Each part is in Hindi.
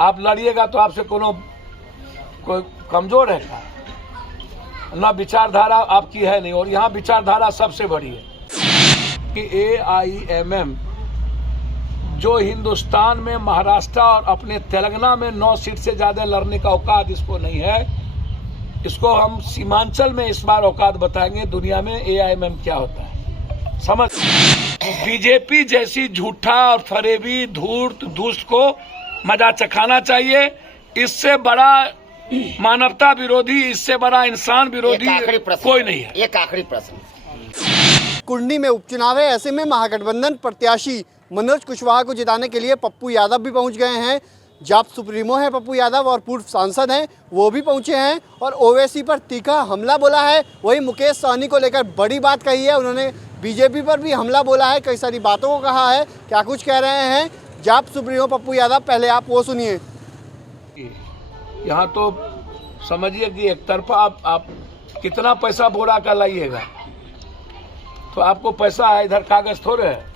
आप लड़िएगा तो आपसे कोई कमजोर है क्या? ना विचारधारा आपकी है नहीं, और यहाँ विचारधारा सबसे बड़ी है कि AIMM जो हिंदुस्तान में महाराष्ट्र और अपने तेलंगाना में 9 सीट से ज्यादा लड़ने का औकात इसको नहीं है। इसको हम सीमांचल में इस बार औकात बताएंगे दुनिया में AIMM क्या होता है। समझ, बीजेपी जैसी झूठा और फरेबी धूर्त दुष्ट को मजा चखाना चाहिए। इससे बड़ा मानवता विरोधी, इससे बड़ा इंसान विरोधी कोई नहीं है। एक आखिरी प्रश्न, कुंडली में उपचुनाव है, ऐसे में महागठबंधन प्रत्याशी मनोज कुशवाहा को जिताने के लिए पप्पू यादव भी पहुंच गए हैं। जाप सुप्रीमो है पप्पू यादव और पूर्व सांसद हैं, वो भी पहुंचे हैं और ओवैसी पर तीखा हमला बोला है। वहीं मुकेश सहनी को लेकर बड़ी बात कही है, उन्होंने बीजेपी पर भी हमला बोला है, कई सारी बातों को कहा है। क्या कुछ कह रहे हैं जाप सुप्रीमो पप्पू यादव, पहले आप वो सुनिए। यहाँ तो समझिए कि एक तरफा आप कितना पैसा बोरा का लाइएगा तो आपको पैसा है, इधर कागज थोड़े है।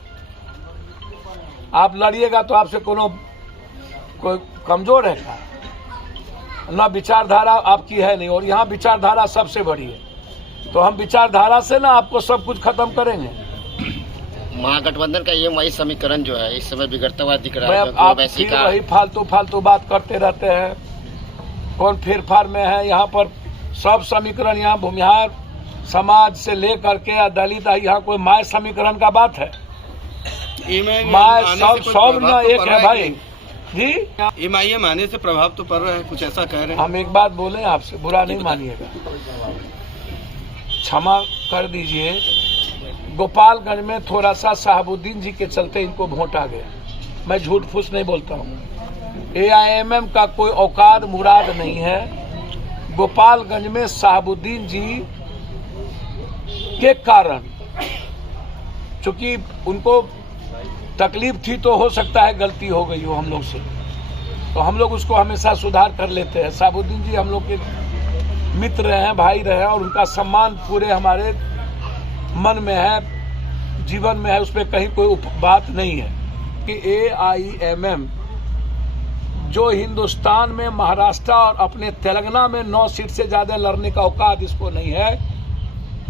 आप लड़िएगा तो आपसे कोई कमजोर है क्या? ना विचारधारा आपकी है नहीं, और यहाँ विचारधारा सबसे बड़ी है। तो हम विचारधारा से ना आपको सब कुछ खत्म करेंगे। महागठबंधन का ये वही समीकरण जो है इस समय बिगड़ता हुआ दिख रहा है। आप फिर वही फालतू बात करते रहते हैं। कौन फेर फार में है? यहाँ पर सब समीकरण, यहाँ भूमिहार समाज से लेकर के दलित, यहाँ कोई माय समीकरण का बात है? माय सब ना एक है भाई जी। MIM आने से प्रभाव तो पड़ रहा है, कुछ ऐसा कह रहे हैं। हम एक बात बोले आपसे, बुरा नहीं मानिएगा, क्षमा कर दीजिए। गोपालगंज में थोड़ा सा शहाबुद्दीन जी के चलते इनको वोट आ गया। मैं झूठ फूस नहीं बोलता हूँ। AIMM का कोई औकात मुराद नहीं है। गोपालगंज में शहाबुद्दीन जी के कारण, चूंकि उनको तकलीफ थी तो हो सकता है गलती हो गई हो हम लोग से, तो हम लोग उसको हमेशा सुधार कर लेते हैं। शहाबुद्दीन जी हम लोग के मित्र हैं, भाई रहे, और उनका सम्मान पूरे हमारे मन में है, जीवन में है, उसमें कहीं कोई बात नहीं है कि AIMM जो हिंदुस्तान में महाराष्ट्र और अपने तेलंगाना में 9 सीट से ज्यादा लड़ने का औकात इसको नहीं है।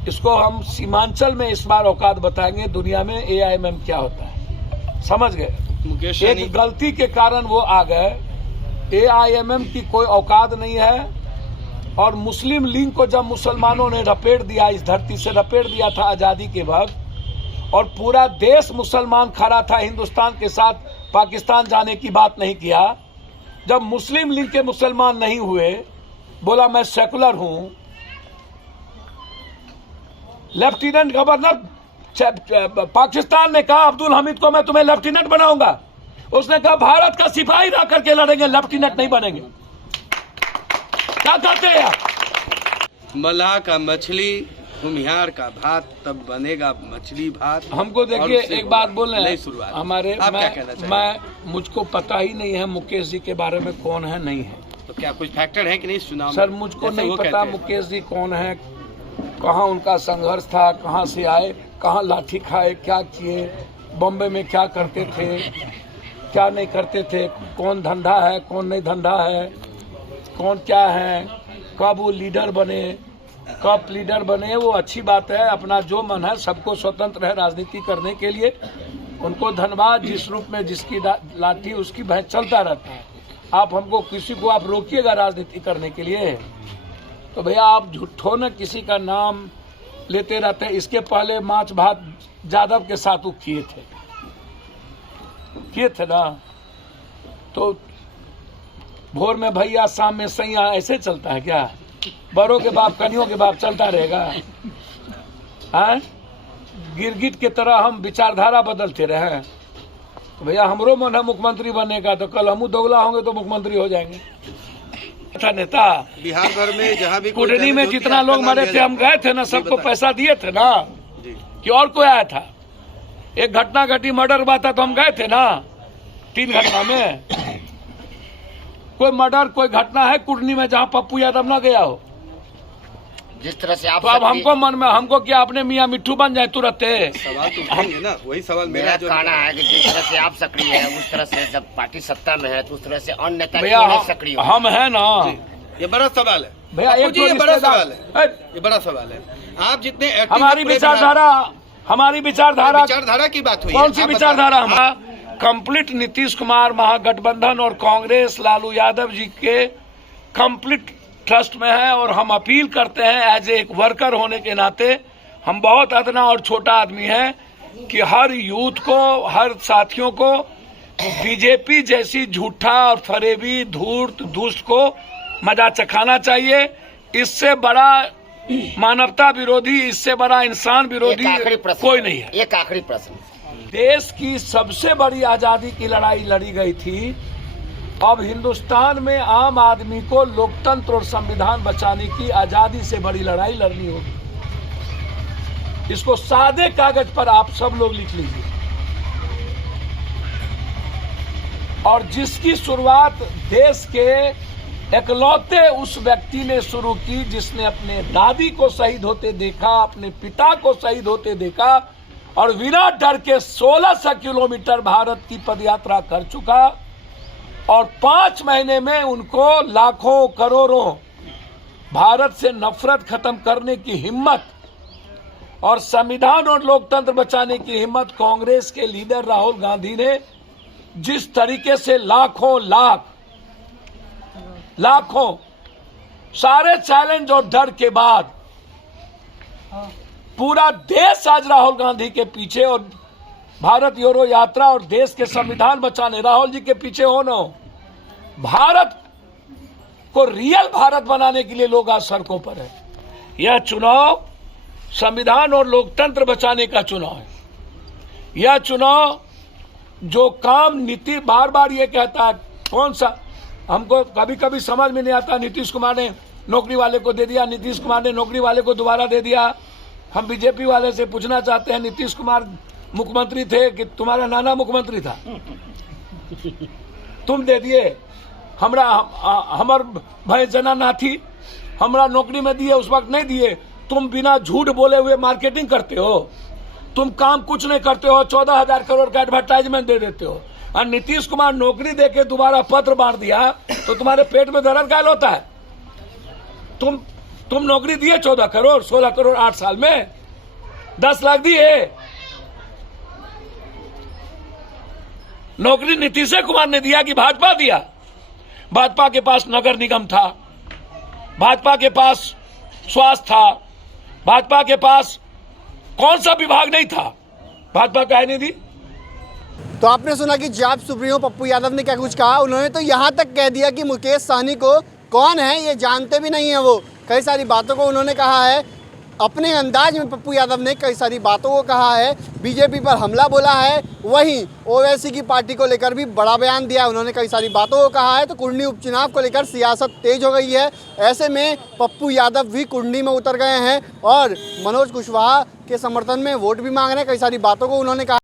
इसको हम सीमांचल में इस बार औकात बताएंगे दुनिया में AIMM क्या होता है। समझ गए? एक गलती के कारण वो आ गए। AIMM की कोई औकात नहीं है। और मुस्लिम लीग को जब मुसलमानों ने रपेट दिया, इस धरती से रपेट दिया था आजादी के वक्त, और पूरा देश मुसलमान खड़ा था हिंदुस्तान के साथ, पाकिस्तान जाने की बात नहीं किया। जब मुस्लिम लीग के मुसलमान नहीं हुए, बोला मैं सेकुलर हूं, लेफ्टिनेंट गवर्नर पाकिस्तान ने कहा अब्दुल हमीद को मैं तुम्हें लेफ्टिनेंट बनाऊंगा। उसने कहा भारत का सिपाही रह करके लड़ेंगे, लेफ्टिनेंट नहीं बनेंगे। क्या कहते हैं आप? मल्लाह का मछली, भूमिहार का भात, तब बनेगा मछली भात। हमको देखिए एक बात बोल रहे हैं, शुरुआत हमारे आप क्या कहना चाहिए? मुझको पता ही नहीं है मुकेश जी के बारे में कौन है नहीं है। तो क्या कुछ फैक्टर है कि नहीं चुनाव में? सर मुझको नहीं पता मुकेश जी कौन है, कहाँ उनका संघर्ष था, कहाँ से आए, कहाँ लाठी खाए, क्या किए, बॉम्बे में क्या करते थे, क्या नहीं करते थे, कौन धंधा है कौन नहीं धंधा है, कौन क्या है, कब वो लीडर बने, कब लीडर बने, वो अच्छी बात है। अपना जो मन है, सबको स्वतंत्र है राजनीति करने के लिए। उनको धन्यवाद, जिस रूप में जिसकी लाठी उसकी भैंस चलता रहता है। आप हमको किसी को आप रोकिएगा राजनीति करने के लिए तो भैया आप झूठों न किसी का नाम लेते रहते हैं। इसके पहले माछ भात यादव के साथ वो किए थे ना, तो भोर में भैया शाम में सैया, ऐसे चलता है क्या? बड़ों के बाप कनियों के बाप चलता रहेगा? हाँ, गिरगिट के तरह हम विचारधारा बदलते रहे। तो भैया हमरो मन है मुख्यमंत्री बनने का, तो कल हम दोगला होंगे तो मुख्यमंत्री हो जाएंगे। था नेता बिहार भर में जहाँ भी कुटनी में जितना लोग मरे थे, हम गए थे ना, सबको पैसा दिए थे ना, कि और कोई आया था? एक घटना घटी, मर्डर हुआ था तो हम गए थे ना। 3 घटना में कोई मर्डर, कोई घटना है कुटनी में जहाँ पप्पू यादव ना गया हो? जिस तरह से आप तो अब हमको मन में हमको क्या अपने मियाँ मिट्ठू बन जाए तुरंत? सवाल तो उठाएंगे ना, वही सवाल मेरा जो कहना है कि जिस तरह से आप सक्रिय है उस तरह से जब पार्टी सत्ता में है तो उस तरह से अन्य नेता भैया क्यों नहीं सक्रिय होंगे? हम है ना ये बड़ा सवाल है भैया, पप्पू एक जी, तो ये बड़ा रिश्तेदार- सवाल है, ये बड़ा सवाल है। आप जितने active हमारी हैं पूरे विचारधारा विचारधारा की बात हुई है। कौन सी आप विचारधारा? हमारा कंप्लीट नीतीश कुमार महागठबंधन और कांग्रेस लालू यादव जी के कंप्लीट ट्रस्ट में है और हम अपील करते हैं एज एक वर्कर होने के नाते, हम बहुत अदना और छोटा आदमी हैं कि हर यूथ को, हर साथियों को बीजेपी जैसी झूठा और फरेबी धूर्त दुष्ट को मजा चखाना चाहिए। इससे बड़ा मानवता विरोधी, इससे बड़ा इंसान विरोधी एक आखिरी प्रश्न, कोई नहीं है। एक आखिरी प्रश्न, देश की सबसे बड़ी आजादी की लड़ाई लड़ी गई थी। अब हिंदुस्तान में आम आदमी को लोकतंत्र और संविधान बचाने की आजादी से बड़ी लड़ाई लड़नी होगी। इसको सादे कागज पर आप सब लोग लिख लीजिए। और जिसकी शुरुआत देश के एकलौते उस व्यक्ति ने शुरू की जिसने अपने दादी को शहीद होते देखा, अपने पिता को शहीद होते देखा और बिना डर के 1600 किलोमीटर भारत की पदयात्रा कर चुका और 5 महीने में उनको लाखों करोड़ों भारत से नफरत खत्म करने की हिम्मत और संविधान और लोकतंत्र बचाने की हिम्मत कांग्रेस के लीडर राहुल गांधी ने जिस तरीके से लाखों सारे चैलेंज और डर के बाद पूरा देश आज राहुल गांधी के पीछे और भारत जोड़ो यात्रा और देश के संविधान बचाने राहुल जी के पीछे हो न। भारत को रियल भारत बनाने के लिए लोग आज सड़कों पर है। यह चुनाव संविधान और लोकतंत्र बचाने का चुनाव है। यह चुनाव जो काम नीति बार बार ये कहता है, कौन सा हमको कभी कभी समझ में नहीं आता। नीतीश कुमार ने नौकरी वाले को दे दिया, नीतीश कुमार ने नौकरी वाले को दोबारा दे दिया। हम बीजेपी वाले से पूछना चाहते हैं, नीतीश कुमार मुख्यमंत्री थे कि तुम्हारा नाना मुख्यमंत्री था? तुम दे दिए। हमर भाई जना नाथी हमरा नौकरी में दिए, उस वक्त नहीं दिए। तुम बिना झूठ बोले हुए मार्केटिंग करते हो, तुम काम कुछ नहीं करते हो, 14,000 करोड़ का एडवर्टाइजमेंट दे देते हो। और नीतीश कुमार नौकरी देके दोबारा पत्र बांट दिया तो तुम्हारे पेट में दर्द कायल होता है? तुम नौकरी दिए 14 करोड़ 16 करोड़ 8 साल में 10 लाख दिए। नौकरी नीतीश कुमार ने दिया कि भाजपा दिया? भाजपा के पास नगर निगम था, भाजपा के पास स्वास्थ्य था, भाजपा के पास कौन सा विभाग नहीं था? भाजपा काहे नहीं दी? तो आपने सुना कि जाप सुप्रीमो पप्पू यादव ने क्या कुछ कहा। उन्होंने तो यहाँ तक कह दिया कि मुकेश सहनी को कौन है ये जानते भी नहीं है वो। कई सारी बातों को उन्होंने कहा है अपने अंदाज में। पप्पू यादव ने कई सारी बातों को कहा है, बीजेपी पर हमला बोला है, वहीं ओवैसी की पार्टी को लेकर भी बड़ा बयान दिया। उन्होंने कई सारी बातों को कहा है। तो कुंडली उपचुनाव को लेकर सियासत तेज हो गई है। ऐसे में पप्पू यादव भी कुंडली में उतर गए हैं और मनोज कुशवाहा के समर्थन में वोट भी मांग रहे हैं। कई सारी बातों को उन्होंने कहा।